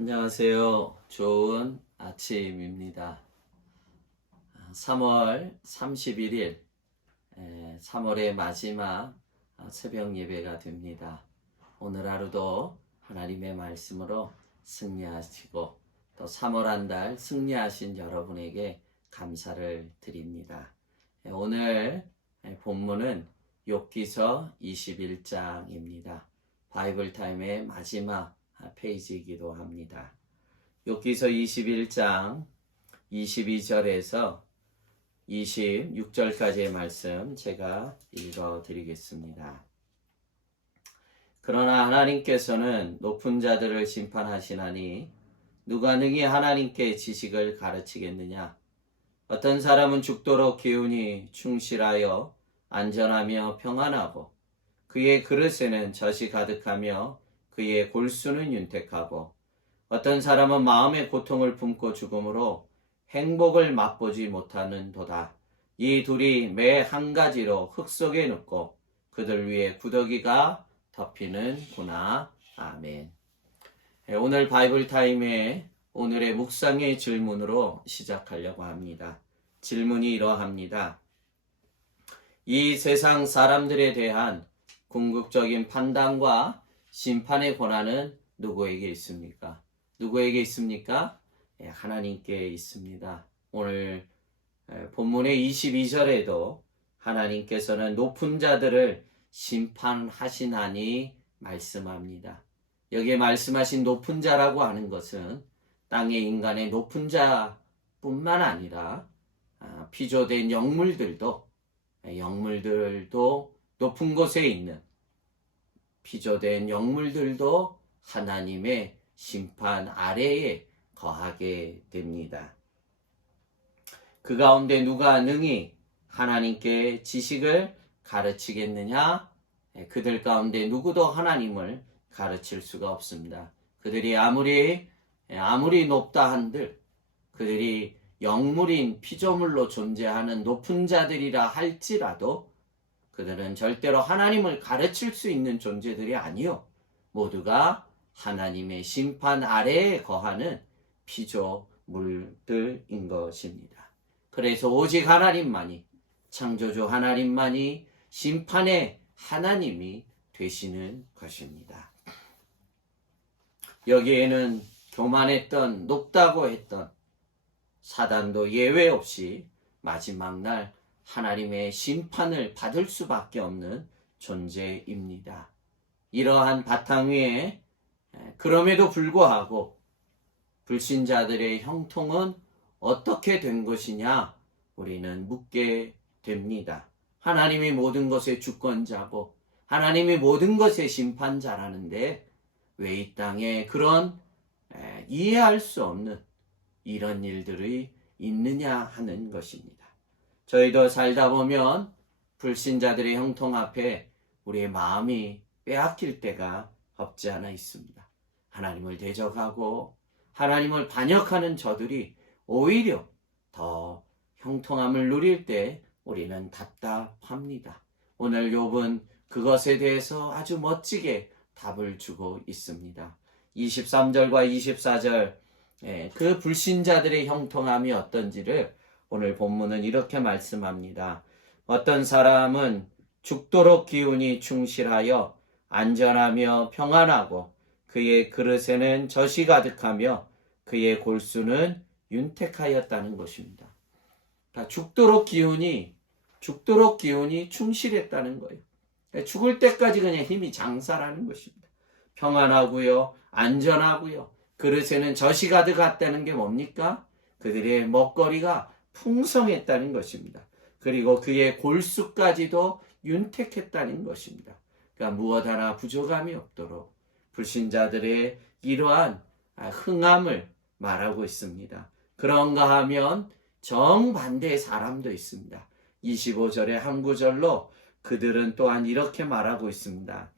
안녕하세요. 좋은 아침입니다. 3월 31일, 3월의 마지막 새벽 예배가 됩니다. 오늘 하루도 하나님의 말씀으로 승리하시고 또 3월 한 달 승리하신 여러분에게 감사를 드립니다. 오늘 본문은 욥기서 21장입니다. 바이블타임의 마지막 페이지이기도 합니다. 욥기서 21장 22절에서 26절까지의 말씀 제가 읽어드리겠습니다. 그러나 하나님께서는 높은 자들을 심판하시나니 누가 능히 하나님께 지식을 가르치겠느냐? 어떤 사람은 죽도록 기운이 충실하여 안전하며 평안하고 그의 그릇에는 젖이 가득하며 그의 골수는 윤택하고 어떤 사람은 마음의 고통을 품고 죽음으로 행복을 맛보지 못하는도다. 이 둘이 매 한 가지로 흙 속에 눕고 그들 위에 구더기가 덮이는구나. 아멘. 오늘 바이블 타임에 오늘의 묵상의 질문으로 시작하려고 합니다. 질문이 이러합니다. 이 세상 사람들에 대한 궁극적인 판단과 심판의 권한은 누구에게 있습니까? 누구에게 있습니까? 하나님께 있습니다. 오늘 본문의 22절에도 하나님께서는 높은 자들을 심판하시나니 말씀합니다. 여기에 말씀하신 높은 자라고 하는 것은 땅의 인간의 높은 자뿐만 아니라 피조된 영물들도 높은 곳에 있는 피조된 영물들도 하나님의 심판 아래에 거하게 됩니다. 그 가운데 누가 능히 하나님께 지식을 가르치겠느냐? 그들 가운데 누구도 하나님을 가르칠 수가 없습니다. 그들이 아무리 높다 한들 그들이 영물인 피조물로 존재하는 높은 자들이라 할지라도 그들은 절대로 하나님을 가르칠 수 있는 존재들이 아니요. 모두가 하나님의 심판 아래에 거하는 피조물들인 것입니다. 그래서 오직 하나님만이, 창조주 하나님만이 심판의 하나님이 되시는 것입니다. 여기에는 교만했던, 높다고 했던 사단도 예외 없이 마지막 날 하나님의 심판을 받을 수밖에 없는 존재입니다. 이러한 바탕 위에 그럼에도 불구하고 불신자들의 형통은 어떻게 된 것이냐 우리는 묻게 됩니다. 하나님이 모든 것의 주권자고 하나님이 모든 것의 심판자라는데 왜 이 땅에 그런 이해할 수 없는 이런 일들이 있느냐 하는 것입니다. 저희도 살다 보면 불신자들의 형통 앞에 우리의 마음이 빼앗길 때가 없지 않아 있습니다. 하나님을 대적하고 하나님을 반역하는 저들이 오히려 더 형통함을 누릴 때 우리는 답답합니다. 오늘 욥은 그것에 대해서 아주 멋지게 답을 주고 있습니다. 23절과 24절 그 불신자들의 형통함이 어떤지를 오늘 본문은 이렇게 말씀합니다. 어떤 사람은 죽도록 기운이 충실하여 안전하며 평안하고 그의 그릇에는 젖이 가득하며 그의 골수는 윤택하였다는 것입니다. 그러니까 죽도록 기운이 충실했다는 거예요. 죽을 때까지 그냥 힘이 장사라는 것입니다. 평안하고요, 안전하고요, 그릇에는 젖이 가득했다는 게 뭡니까? 그들의 먹거리가 풍성했다는 것입니다. 그리고 그의 골수까지도 윤택했다는 것입니다. 그러니까 무엇 하나 부족함이 없도록 불신자들의 이러한 흥함을 말하고 있습니다. 그런가 하면 정반대의 사람도 있습니다. 25절의 한 구절로 그들은 또한 이렇게 말하고 있습니다.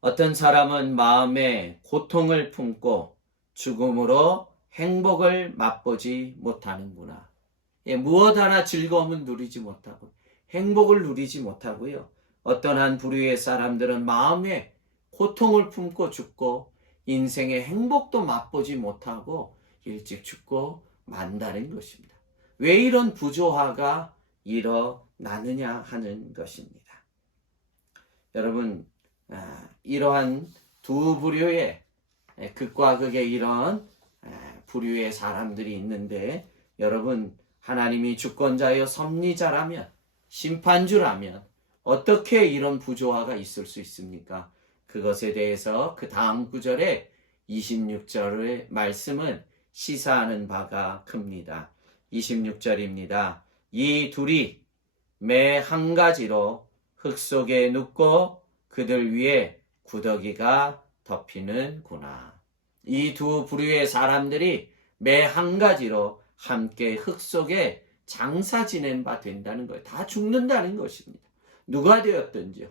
어떤 사람은 마음에 고통을 품고 죽음으로 행복을 맛보지 못하는구나. 무엇 하나 즐거움을 누리지 못하고 행복을 누리지 못하고요. 어떠한 부류의 사람들은 마음에 고통을 품고 죽고 인생의 행복도 맛보지 못하고 일찍 죽고 만다는 것입니다. 왜 이런 부조화가 일어나느냐 하는 것입니다. 여러분, 이러한 두 부류의 극과 극의 이런 부류의 사람들이 있는데, 여러분, 하나님이 주권자여 섭리자라면, 심판주라면 어떻게 이런 부조화가 있을 수 있습니까? 그것에 대해서 그 다음 구절에 26절의 말씀은 시사하는 바가 큽니다. 26절입니다. 이 둘이 매 한 가지로 흙 속에 눕고 그들 위에 구더기가 덮이는구나. 이 두 부류의 사람들이 매 한 가지로 함께 흙 속에 장사 지낸 바 된다는 거예요. 다 죽는다는 것입니다. 누가 되었든지요.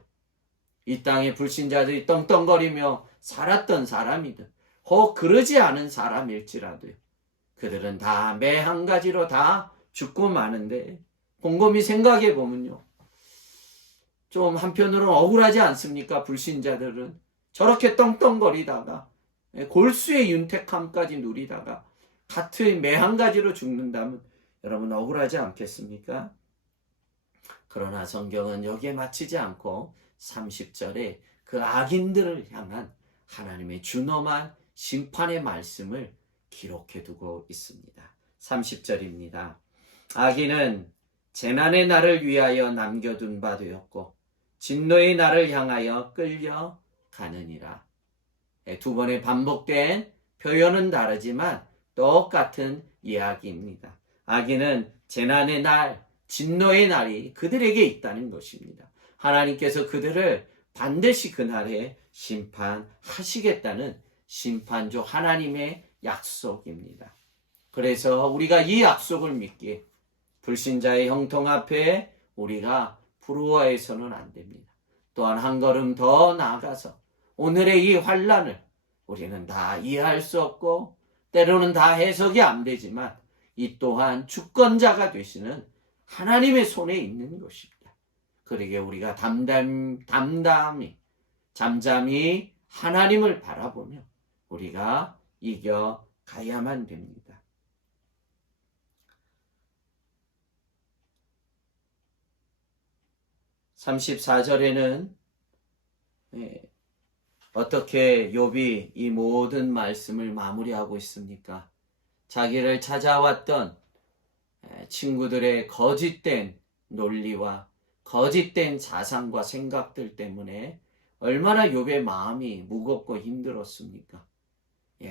이 땅의 불신자들이 떵떵거리며 살았던 사람이든 혹 그러지 않은 사람일지라도요. 그들은 다 매 한 가지로 다 죽고 마는데, 곰곰이 생각해 보면요, 좀 한편으로는 억울하지 않습니까? 불신자들은 저렇게 떵떵거리다가 골수의 윤택함까지 누리다가 같은 매 한 가지로 죽는다면 여러분 억울하지 않겠습니까? 그러나 성경은 여기에 마치지 않고 30절에 그 악인들을 향한 하나님의 준엄한 심판의 말씀을 기록해 두고 있습니다. 30절입니다. 악인은 재난의 날을 위하여 남겨둔 바 되었고 진노의 날을 향하여 끌려가느니라. 두 번의 반복된 표현은 다르지만 똑같은 이야기입니다. 악인은 재난의 날, 진노의 날이 그들에게 있다는 것입니다. 하나님께서 그들을 반드시 그날에 심판하시겠다는 심판주 하나님의 약속입니다. 그래서 우리가 이 약속을 믿기에 불신자의 형통 앞에 우리가 부러워해서는 안 됩니다. 또한 한 걸음 더 나아가서 오늘의 이 환난을 우리는 다 이해할 수 없고 때로는 다 해석이 안 되지만 이 또한 주권자가 되시는 하나님의 손에 있는 것입니다. 그러기에 우리가 담담히 잠잠히 하나님을 바라보며 우리가 이겨가야만 됩니다. 34절에는 어떻게 욥이 이 모든 말씀을 마무리하고 있습니까? 자기를 찾아왔던 친구들의 거짓된 논리와 거짓된 자상과 생각들 때문에 얼마나 욥의 마음이 무겁고 힘들었습니까?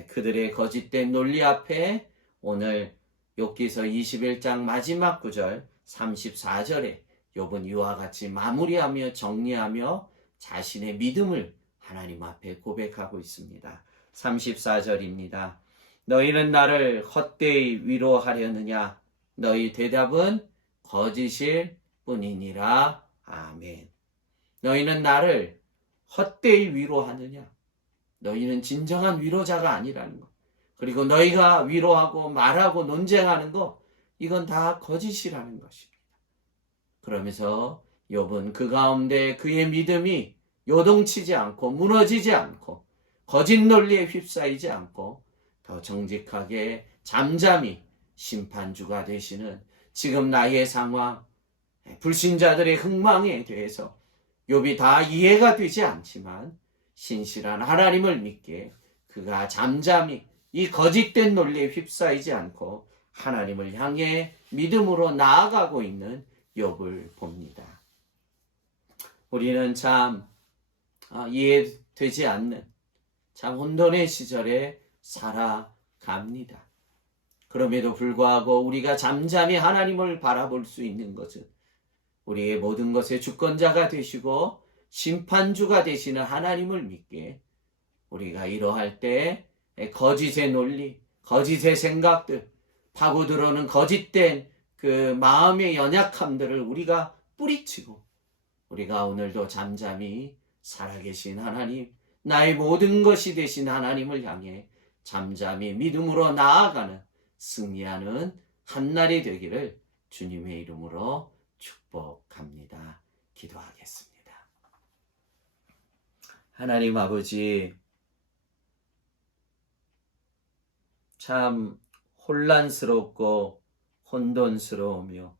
그들의 거짓된 논리 앞에 오늘 욥기서 21장 마지막 구절 34절에 욥은 이와 같이 마무리하며 정리하며 자신의 믿음을 하나님 앞에 고백하고 있습니다. 34절입니다. 너희는 나를 헛되이 위로하려느냐? 너희 대답은 거짓일 뿐이니라. 아멘. 너희는 나를 헛되이 위로하느냐? 너희는 진정한 위로자가 아니라는 것. 그리고 너희가 위로하고 말하고 논쟁하는 것, 이건 다 거짓이라는 것입니다. 그러면서 욥은 그 가운데 그의 믿음이 요동치지 않고 무너지지 않고 거짓 논리에 휩싸이지 않고 더 정직하게 잠잠히 심판주가 되시는 지금 나의 상황, 불신자들의 흥망에 대해서 욥이 다 이해가 되지 않지만 신실한 하나님을 믿게 그가 잠잠히 이 거짓된 논리에 휩싸이지 않고 하나님을 향해 믿음으로 나아가고 있는 욥을 봅니다. 우리는 참 이해되지 않는 참 혼돈의 시절에 살아갑니다. 그럼에도 불구하고 우리가 잠잠히 하나님을 바라볼 수 있는 것은 우리의 모든 것의 주권자가 되시고 심판주가 되시는 하나님을 믿게 우리가 이러할 때 거짓의 논리, 거짓의 생각들, 파고들어오는 거짓된 그 마음의 연약함들을 우리가 뿌리치고 우리가 오늘도 잠잠히 살아계신 하나님, 나의 모든 것이 되신 하나님을 향해 잠잠히 믿음으로 나아가는 승리하는 한날이 되기를 주님의 이름으로 축복합니다. 기도하겠습니다. 하나님 아버지, 참 혼란스럽고 혼돈스러우며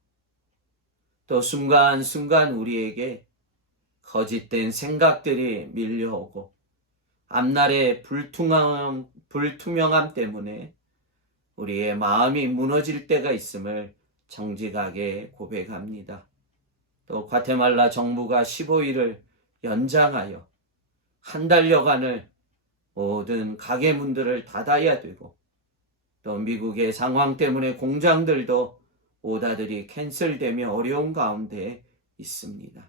또 순간순간 우리에게 거짓된 생각들이 밀려오고 앞날의 불투명함 때문에 우리의 마음이 무너질 때가 있음을 정직하게 고백합니다. 또 과테말라 정부가 15일을 연장하여 한 달여간을 모든 가게 문들을 닫아야 되고 또 미국의 상황 때문에 공장들도 오다들이 캔슬되며 어려운 가운데 있습니다.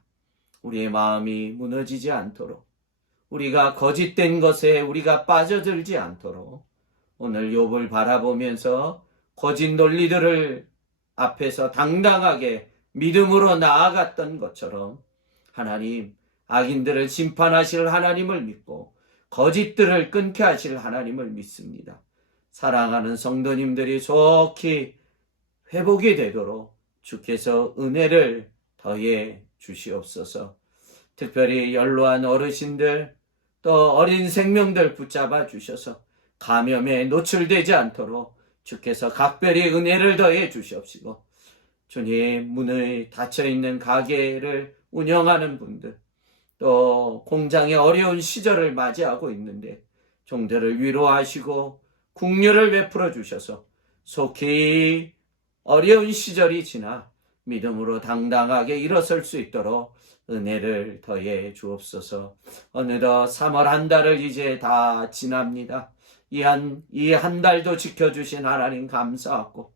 우리의 마음이 무너지지 않도록 우리가 거짓된 것에 우리가 빠져들지 않도록 오늘 욥을 바라보면서 거짓 논리들을 앞에서 당당하게 믿음으로 나아갔던 것처럼 하나님 악인들을 심판하실 하나님을 믿고 거짓들을 끊게 하실 하나님을 믿습니다. 사랑하는 성도님들이 속히 회복이 되도록 주께서 은혜를 더해 주시옵소서. 특별히 연로한 어르신들 또 어린 생명들 붙잡아 주셔서 감염에 노출되지 않도록 주께서 각별히 은혜를 더해 주시옵시고 주님 문의 닫혀있는 가게를 운영하는 분들 또 공장의 어려운 시절을 맞이하고 있는데 종들을 위로하시고 긍휼을 베풀어 주셔서 속히 어려운 시절이 지나 믿음으로 당당하게 일어설 수 있도록 은혜를 더해 주옵소서. 어느덧 3월 한 달을 이제 다 지납니다. 이 한 달도 지켜주신 하나님 감사하고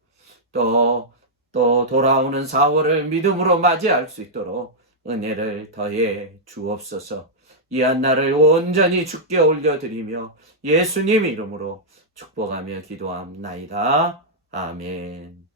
또 돌아오는 4월을 믿음으로 맞이할 수 있도록 은혜를 더해 주옵소서. 이 한 날을 온전히 주께 올려드리며 예수님 이름으로 축복하며 기도합나이다. 아멘.